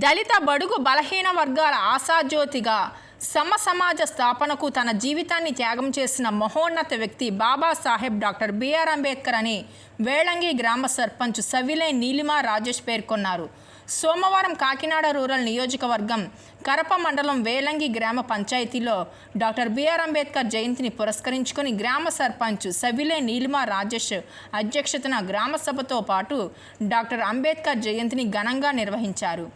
దళిత బడుగు బలహీన వర్గాల ఆశాజ్యోతిగా సమాజ స్థాపనకు తన జీవితాన్ని త్యాగం చేసిన మహోన్నత వ్యక్తి బాబాసాహెబ్ డాక్టర్ బిఆర్ అంబేద్కర్ అని వేళంగి గ్రామ సర్పంచ్ సవిలే నీలిమా రాజేష్ పేర్కొన్నారు. సోమవారం కాకినాడ రూరల్ నియోజకవర్గం కరప మండలం వేలంగి గ్రామ పంచాయతీలో డాక్టర్ బిఆర్ అంబేద్కర్ జయంతిని పురస్కరించుకొని గ్రామ సర్పంచ్ సవిలే నీలిమా రాజేష్ అధ్యక్షతన గ్రామ సభతో పాటు డాక్టర్ అంబేద్కర్ జయంతిని ఘనంగా నిర్వహించారు.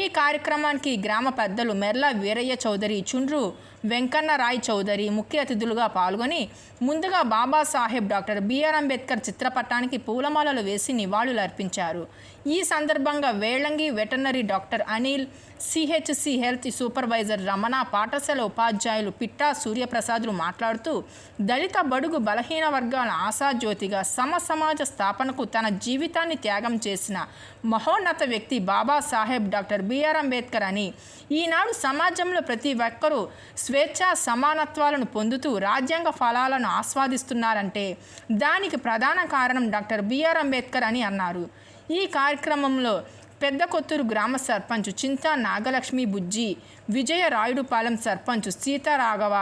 ఈ కార్యక్రమానికి గ్రామ పెద్దలు మెర్ల వీరయ్య చౌదరి, చుండ్రు వెంకన్నరాయ్ చౌదరి ముఖ్య అతిథులుగా పాల్గొని ముందుగా బాబాసాహెబ్ డాక్టర్ బిఆర్ అంబేద్కర్ చిత్రపటానికి పూలమాలలు వేసి నివాళులు అర్పించారు. ఈ సందర్భంగా Velangi veterinary doctor Anil, CHC health supervisor Ramana, పాఠశాల ఉపాధ్యాయులు పిట్టా సూర్యప్రసాదులు మాట్లాడుతూ దళిత బడుగు బలహీన వర్గాల ఆశాజ్యోతిగా సమాజ స్థాపనకు తన జీవితాన్ని త్యాగం చేసిన మహోన్నత వ్యక్తి బాబాసాహెబ్ డాక్టర్ బిఆర్ అంబేద్కర్ అని, ఈనాడు సమాజంలో ప్రతి ఒక్కరూ స్వేచ్ఛ సమానత్వాలను పొందుతూ రాజ్యాంగ ఫలాలను ఆస్వాదిస్తున్నారంటే దానికి ప్రధాన కారణం డాక్టర్ బిఆర్ అంబేద్కర్ అని అన్నారు. ఈ కార్యక్రమంలో పెద్ద కొత్తూరు గ్రామ sarpanch Chinta Nagalakshmi Bujji, Vijaya Rayudupalem sarpanch Seetharaghava,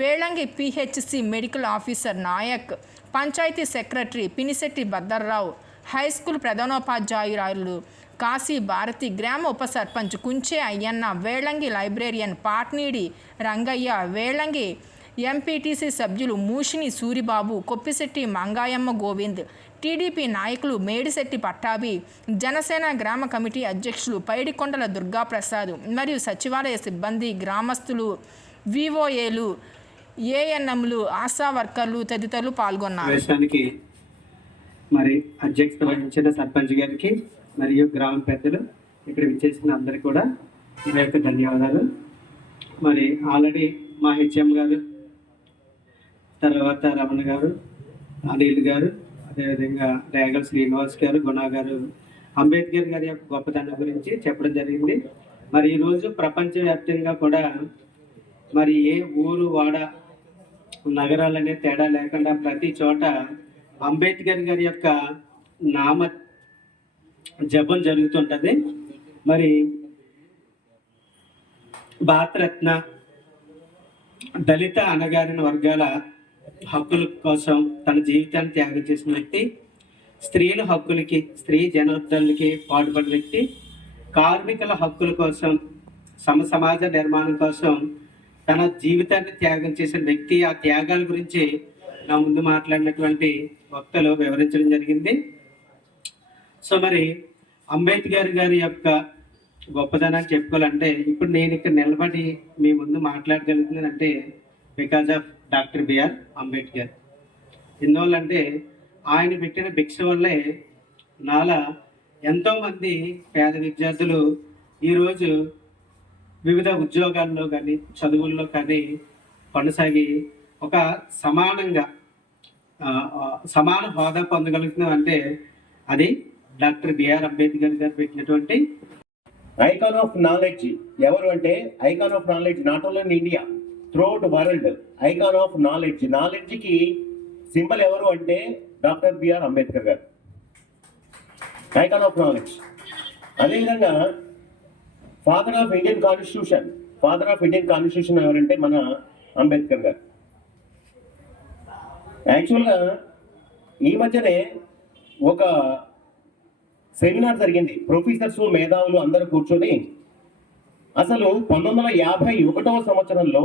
Velangi PHC medical officer Nayak, panchayat secretary Pinisetti Bhaddarrao, high school ప్రధానోపాధ్యాయురాలు కాశీ భారతి, గ్రామ ఉప సర్పంచ్ కుంచే అయ్యన్న, వేళంగి లైబ్రేరియన్ పాట్నీడి రంగయ్య, వేళంగి ఎంపీటీసీ సభ్యులు మూషిని సూరిబాబు, కొప్పిశెట్టి మంగాయమ్మ గోవింద్, టీడీపీ నాయకులు మేడిశెట్టి పట్టాభి, జనసేన గ్రామ కమిటీ అధ్యక్షులు పైడికొండల దుర్గాప్రసాద్ మరియు సచివాలయ సిబ్బంది, గ్రామస్తులు, వివోఏలు, ఏఎన్ఎంలు, ఆశా వర్కర్లు తదితరులు పాల్గొన్నారు. మరి అధ్యక్షత వహించిన సర్పంచ్ గారికి మరియు గ్రామ పెద్దలు ఇక్కడ విచ్చేసిన అందరికీ కూడా నా యొక్క ధన్యవాదాలు. మరి ఆల్రెడీ మా హెచ్ఎం గారు, తర్వాత రమణ గారు, అనిల్ గారు, అదేవిధంగా రేగల్ శ్రీనివాస్ గారు, గుణ గారు అంబేద్కర్ గారి యొక్క గొప్పతనం గురించి చెప్పడం జరిగింది. మరి ఈరోజు ప్రపంచవ్యాప్తంగా కూడా మరి ఏ ఊరు వాడ నగరాలనే తేడా లేకుండా ప్రతి చోట అంబేద్కర్ గారి యొక్క నామ జపం జరుగుతుంటుంది. మరి భారతరత్న దళిత అణగారిన వర్గాల హక్కుల కోసం తన జీవితాన్ని త్యాగం చేసిన వ్యక్తి, స్త్రీల హక్కులకి, స్త్రీ జనోద్ధరణకి పాటుపడిన వ్యక్తి, కార్మికుల హక్కుల కోసం, సమాజ నిర్మాణం కోసం తన జీవితాన్ని త్యాగం చేసిన వ్యక్తి. ఆ త్యాగాల గురించి నా ముందు మాట్లాడినటువంటి వక్తలు వివరించడం జరిగింది. సో మరి అంబేద్కర్ గారి యొక్క గొప్పతనాన్ని చెప్పుకోవాలంటే ఇప్పుడు నేను ఇక్కడ నిలబడి మీ ముందు మాట్లాడగలుగుతున్నానంటే because of doctor B R Ambedkar. ఎందువల్లంటే ఆయన పెట్టిన భిక్ష వల్లే నాలా ఎంతోమంది పేద విద్యార్థులు ఈరోజు వివిధ ఉద్యోగాల్లో కానీ చదువుల్లో కానీ కొనసాగి ఒక సమాన హోదా పొందగలుగుతున్నాం అంటే అది డాక్టర్ బిఆర్ అంబేద్కర్ గారు పెట్టినటువంటి ఐకాన్ ఆఫ్ నాలెడ్జ్. ఎవరు అంటే icon of knowledge not only in India, throughout world. Icon of knowledge, నాలెడ్జ్కి సింబల్ ఎవరు అంటే doctor B R Ambedkar garu, icon of knowledge. అదేవిధంగా ఫాదర్ ఆఫ్ ఇండియన్ కాన్స్టిట్యూషన్ ఎవరంటే మన అంబేద్కర్ గారు. యాక్చువల్గా ఈ మధ్యనే ఒక సెమినార్ జరిగింది. ప్రొఫెసర్స్, మేధావులు అందరూ కూర్చొని అసలు 1951వ సంవత్సరంలో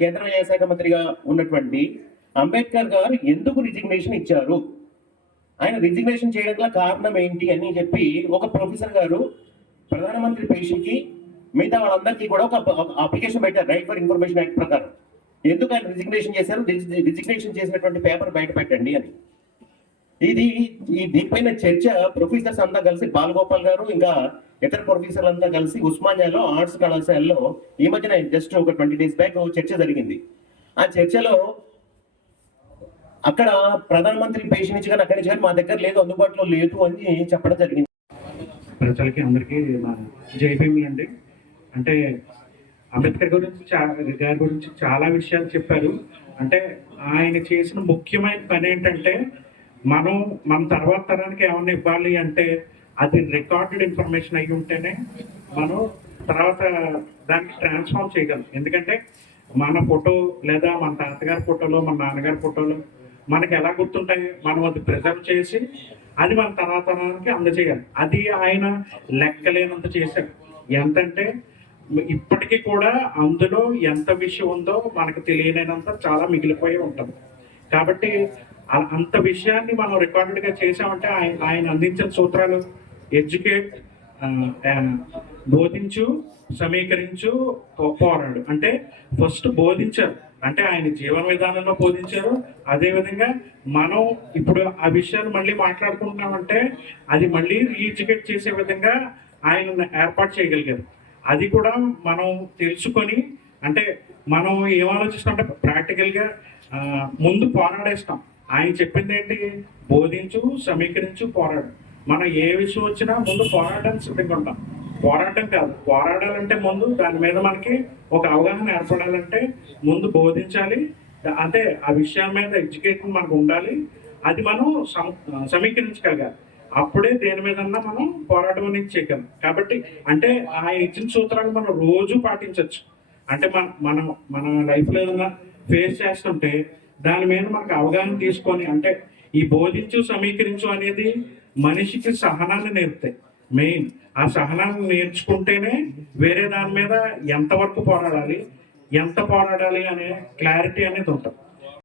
కేంద్ర న్యాయశాఖ మంత్రిగా ఉన్నటువంటి అంబేద్కర్ గారు ఎందుకు రిజిగ్నేషన్ ఇచ్చారు, ఆయన రిజిగ్నేషన్ చేయడానికి కారణం ఏంటి అని చెప్పి ఒక ప్రొఫెసర్ గారు ప్రధానమంత్రి పేషికి మిగతా వాళ్ళందరికీ కూడా ఒక అప్లికేషన్ పెట్టారు, రైట్ ఫర్ ఇన్ఫర్మేషన్ యాక్ట్ ప్రకారం. ఎందుకు ఆయన రిజిగ్నేషన్ చేశారు, రిజిగ్నేషన్ చేసినటువంటి పేపర్ బయట పెట్టండి అని. దీనిపైన చర్చ ప్రొఫెసర్స్ అంతా కలిసి, బాలగోపాల్ గారు ఇంకా ఇతర ప్రొఫెసర్లు అంతా కలిసి ఉస్మానియాలో ఆర్ట్స్ కళాశాలలో ఈ మధ్యన జస్ట్ ఒక 20 days బ్యాక్ చర్చ జరిగింది. ఆ చర్చలో అక్కడ ప్రధానమంత్రి పేషి నుంచి కానీ అక్కడి నుంచి కానీ మా దగ్గర లేదు, అందుబాటులో లేదు అని చెప్పడం జరిగింది. ప్రజలకి అందరికీ జై భీములు అండి. అంటే అంబేద్కర్ గారి గురించి చాలా విషయాలు చెప్పారు. అంటే ఆయన చేసిన ముఖ్యమైన పని ఏంటంటే మన తర్వాత తరానికి ఏమన్నా ఇవ్వాలి అంటే అది రికార్డెడ్ ఇన్ఫర్మేషన్ అయి ఉంటేనే మనం తర్వాత దాన్ని ట్రాన్స్ఫార్మ్ చేయగలం. ఎందుకంటే మన ఫోటో లేదా మన తాతగారి ఫోటోలు, మన నాన్నగారి ఫోటోలు మనకి ఎలా గుర్తుంటాయి, మనం అది ప్రిజర్వ్ చేసి అది మన తరాతరానికి అందజేయాలి. అది ఆయన లెక్కలేనంత చేశారు. ఎంతంటే ఇప్పటికీ కూడా అందులో ఎంత విషయం ఉందో మనకు తెలియలేనంత చాలా మిగిలిపోయి ఉంటుంది. కాబట్టి అంత విషయాన్ని మనం రికార్డెడ్గా చేసామంటే ఆయన అందించిన సూత్రాలు ఎడ్యుకేట్, బోధించు, సమీకరించు, పోరాడు. అంటే ఫస్ట్ బోధించారు, అంటే ఆయన జీవన విధానంలో బోధించారు. అదేవిధంగా మనం ఇప్పుడు ఆ విషయాలు మళ్ళీ మాట్లాడుకుంటున్నామంటే అది మళ్ళీ రీఎడ్యుకేట్ చేసే విధంగా ఆయన ఏర్పాటు చేయగలిగారు. అది కూడా మనం తెలుసుకొని, అంటే మనం ఏం ఆలోచిస్తామంటే ప్రాక్టికల్గా ముందు పోరాడేస్తాం. ఆయన చెప్పింది ఏంటి? బోధించు, సమీకరించు, పోరాడు. మనం ఏ విషయం వచ్చినా ముందు పోరాడడానికి సిద్ధంగా ఉంటాం. పోరాటం కాదు, పోరాడాలంటే ముందు దాని మీద మనకి ఒక అవగాహన ఏర్పడాలంటే ముందు బోధించాలి. అంటే ఆ విషయాల మీద ఎడ్యుకేషన్ మనకు ఉండాలి. అది మనం సమీకరించగలగాలి. అప్పుడే దేని మీదన్నా మనం పోరాటం అనేది చేయగలం. కాబట్టి అంటే ఆయన ఇచ్చిన సూత్రాలు మనం రోజు పాటించవచ్చు. అంటే మన లైఫ్లో ఏదైనా ఫేస్ చేస్తుంటే దాని మీద మనకు అవగాహన తీసుకొని, అంటే ఈ బోధించు, సమీకరించు అనేది మనిషికి సహనాన్ని నేర్పుతాయి. మెయిన్ ఆ సహనాన్ని నేర్చుకుంటేనే వేరే దాని మీద ఎంత పోరాడాలి అనే క్లారిటీ అనేది ఉంటుంది.